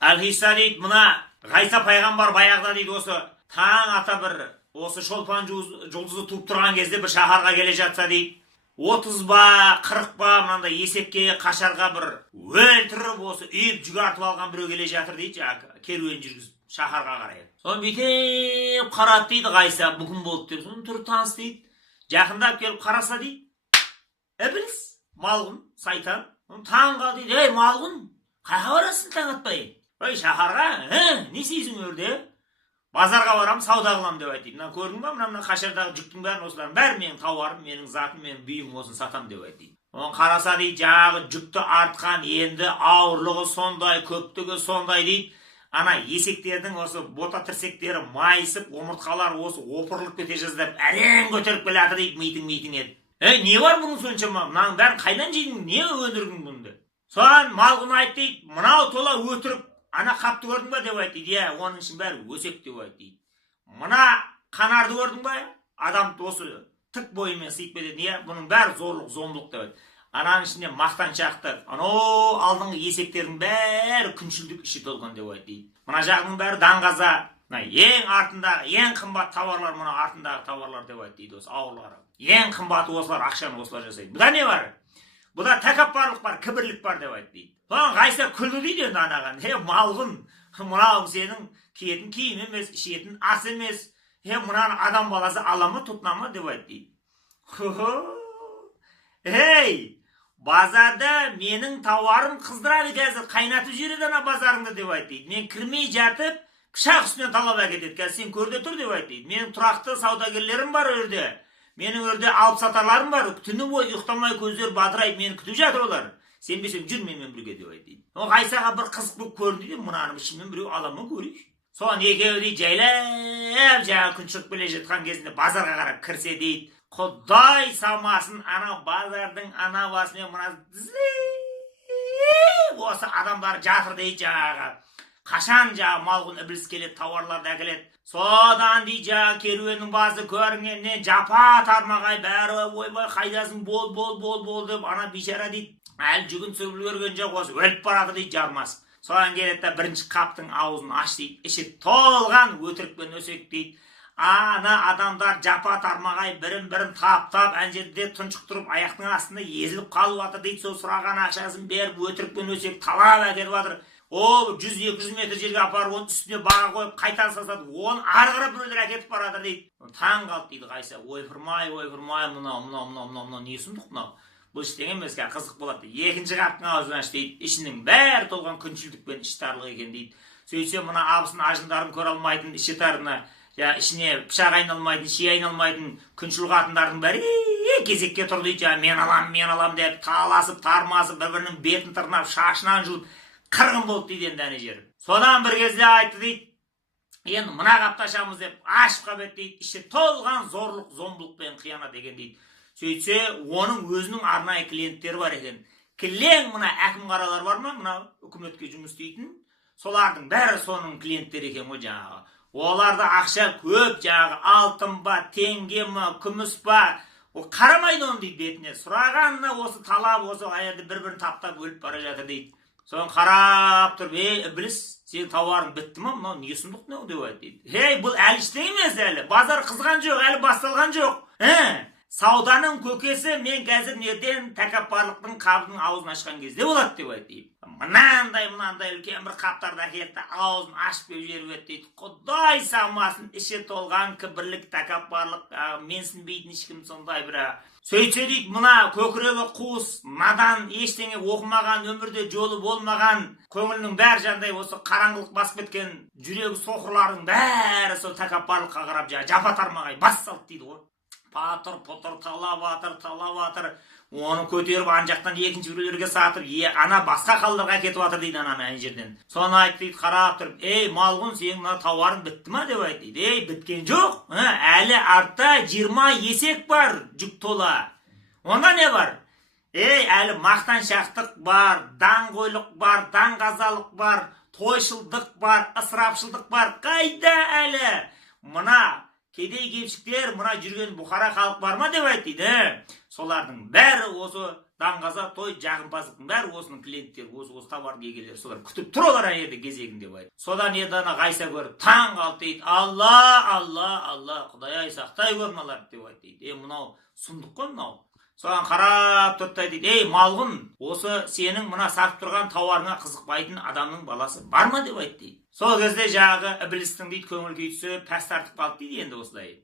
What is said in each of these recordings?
Алхиса дейді, мына Ғайса пайғамбар баяғыда дейді, осы таң ата бір осы шолпан жұлдызы туып тұрған кезде бір шаһарға келе жатса дейді, 30 ба 40 ба мынандай есекке қашарға бір өлтіріп осы үйіп жүгартып алған біреу келе жатыр дейді, керуен жүргізіп шаһарға қарай. Соны бүйтіп қарады дейді Ғайса, бұл кім болды деп. Соның түрі таныс дейді. Жақындап келіп қараса дейді, Ібліс, малғұн, сайтан. Таң қалды дейді, ей малғұн, қайда барасың таң атпай? Ой, шаһарға, не істейсің өрде? Базарға барам, сауда қылам деп айтты. Мына көрдің ба, мына қашардағы жүктің бәрін, осылардың бәрі менің тауарым, менің затым, менің бүйім осын сатам деп айтты. Оны қараса дейді, жағы жүкті артқан, енді ауырлығы сондай, көптігі сондай дейді. Ана есектердің осы бота тірсектері майысып, омыртқалар осы опырылып кете жаздап, әрең көтеріп келеді дейді, митің еді. Не бар бұның соншама? Мынаның бәрін қайдан жейдің? Не өндірдің бұнды? Соған малғұн айтты дейді, мынау тола өтірік, ана қапты көрдің ба деп айтты. Иә, оның үшін бәрі өсек деп айтты. Мына қанарды көрдің ба? Адам осы тік бойымен сыйып кетеді. Иә, бұның бәрі зорлық, зомбылық деп айтты. Ананың ішінде мақтаншақтық, анау алдыңғы есектердің бәрі күншілдік іші толған деп айтты. Мына жағының бәрі даңғаза, ең артындағы, ең қымбат тауарлар, мына артындағы тауарлар деп айтты осы ауырлары. Ең қымбаты осылар, ақшаны осылар жасайды. Бұда не бар? Бұда тәкаппарлық бар, кібірлік бар деп айтты. Соған Ғайса күлді дейді енді анаған. Малғұн, мынау сенің киетін киім емес, ішетін ас емес. Мынаны адам баласы аламы, тұтынамы деп айтты. Базарда менің тауарым қыздырады қазір, қайнатып жібереді ана базарыңды деп айтты. Мен кірмей жатып, пышақ үстінен талап әкетеді. Қазір сен көрде тұр деп айтты. Менің тұрақты саудагерлерім бар өрде. Менің өрде алып сатарларым бар. Түні бойы ұйықтамай көздері бадырайып мені күтіп жатыр олар. Сенбесем жүр менімен бірге деп айтты. Ғайсаға бір қызық болып көрінді де, мынаның ішімнен біреу аламын көрейік. Соған екеуі дейді, жайлап жаңа күн шығып келе жатқан кезінде базарға қарап кірсе дейді. Құдай самасын ана базардың ана басымен мына осы адамдар жатыр дейді жаңағы. Қашан жаңа малғұн Ібліс келеді, тауарларды әкеледі. Содан дейді жаңа керуеннің басы көрінгеннен жапа тармағай бәрі ойбай қайдасың бол деп ана бейшара дейді. Әлі жүгін сүріп көрген жоқ, осы өліп барады дейді жармасып. Содан келеді де бірінші қаптың аузын аш дейді. Іші толған өтірік пен өсек дейді. Ана адамдар жапа тармағай бірін таптап, ән жерде тұншық тұрып, аяқтың астында езіліп қалып жатыр дейді. Сол сұраған ақшасын беріп, өтірік пен өсек талап әкетіп жатыр. Ол 100-200 метр жерге апарып, оның үстіне баға қойып, қайта сасады. Оны ары қарап біреулер әкетіп барады дейді. Таң қалды дейді Ғайса. Ойпырмай, мынау не сұмдық мынау. Бұл іштен емес, қызық болады. Екінші қаптың аузын аш дейді. Ішінің бәрі толған күншілдікпен іш тарлық екен дейді. Сөйтсе мына абысын ажындарын көре алмайтын, іші тарына, ішіне пышақ айналмайтын, ши айналмайтын күншіл қатындардың бәрі кезекке тұр дейді. Мен алам деп таласып, тармасып, бір-бірінің бетін тырнап, шашынан жұлып, қырғын болды дейді енді әне жері. Содан бір кезде айтты дейді, енді мына қапты ашамыз деп ашып қабет дейді. Іші толған зорлық, зомбылық пен қиянат екен дейді. Сөйтсе, оның өзінің арнайы клиенттері бар екен. Кілең мына әкім қаралар бар ма? Мына үкіметке жұмыс істейтін. Солардың бәрі соның клиенттері екен ғой жаңағы. Оларда ақша көп жаңағы, алтын ба, теңге ма, күміс ба, қарамайды оны дейді бетіне. Сұрағанына осы талап, осы аяды бір-бірін таптап өліп бара жатыр дейді. Соған қарап тұрып, Ібліс, сен тауарың бітті ма? Мынау не сұмдық не деп айтты. Бұл әлі іштен емес әлі. Базар қызған жоқ, әлі басталған жоқ. Сауданың көкесі мен қазір неден тәкаппарлықтың қабының аузын ашқан кезде болады деп айтты. Мынандай үлкен бір қаптарды әкелді, аузын ашып жіберіп еді дейді. Құдай самасын, іші толған кібірлік, тәкаппарлық, менсінбейтін ешкім сондай бір. Сөйтсе дейді, мына көкірегі қуыс, надан, ештеңе оқымаған, өмірде жолы болмаған, көңілінің бәрі жандай осы қараңғылық басып кеткен жүрегі соқырлардың бәрі сол тәкаппарлыққа қарап жапа тармағай бас салды дейді ғой. Патыр-пұтыр талап атыр. Оны көтеріп ан жақтан екінші біреулерге сатып, ана басқа қалдарға кетіп атыр дейді ана әне жерден. Соны айтты дейді, қарап тұрып, малғұн, сенің мына тауарың бітті ма деп айтты дейді. Біткен жоқ. Әлі артта 20 есек бар, жүк тола. Онда не бар? Әлі мақтаншақтық бар, даңғойлық бар, даңғазалық бар, тойшылдық бар, ысырапшылдық бар. Қайда әлі? Мына кедей кепшіктер, мына жүрген бұқара халық бар ма деп айтты. Солардың бәрі осы даңғаза, той, жағымпаздықтың бәрі осының клиенттері, осы товардың егелері, солар күтіп тұр олар ана жерде кезегінде байды. Содан енді ана Ғайса көріп таң қалды дейді. Алла, Құдай-ай сақтай көр мыналарды деп айтты дейді. Мынау сұмдық қой мынау. Соған қарап тұрды дейді. Малғұн, осы сенің мына сатып тұрған тауарыңа қызықпайтын адамның баласы бар ма деп айтты дейді. Сол кезде жағы іблістің дейді көңіл күй түсіп, пәс тартып қалды дейді енді осылай.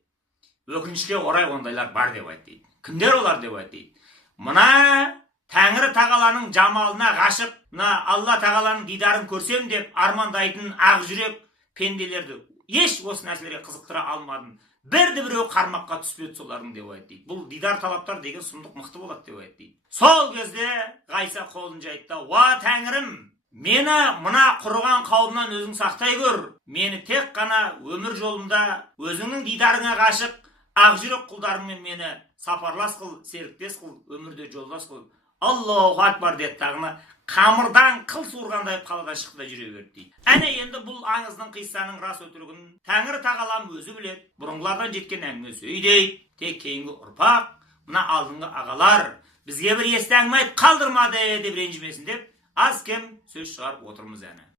Өкінішке орай ондайлар бар деп айтты дейді. Кімдер олар деп айтты дейді. Мына Тәңірі тағаланың жамалына ғашық, мына Алла тағаланың дидарын көрсем деп армандайтын ақ жүрек пенделерді еш осы нәрселерге қызықтыра алмадым. Бірді-біреу қармаққа түспеді солардың деп айтты. Бұл дидар талаптар деген сұмдық мықты болады деп айтты. Сол кезде Ғайса қолын жайды. Уа Тәңірім, мені мына құрыған қауымнан өзің сақтай көр. Мені тек қана өмір жолымда өзіңнің дидарыңа ғашық ақ жүрек құлдарыңмен мені сапарлас қыл, серіктес қыл, өмірде жолдас қыл. Аллаху акбар деді тағына, қамырдан қыл суырғандай қаладан шықты да жүре берді дейді. Әне енді бұл аңыздың қиссаның рас өтірігін Тәңір тағалам өзі біледі. Бұрынғылардан жеткен әңгіме сөйдейді. Тек кейінгі ұрпақ, мына алдыңғы ағалар бізге бір есті әңгіме айтып қалдырмады деп ренжімесін деп аз кем сөз шығарып отырмыз әне.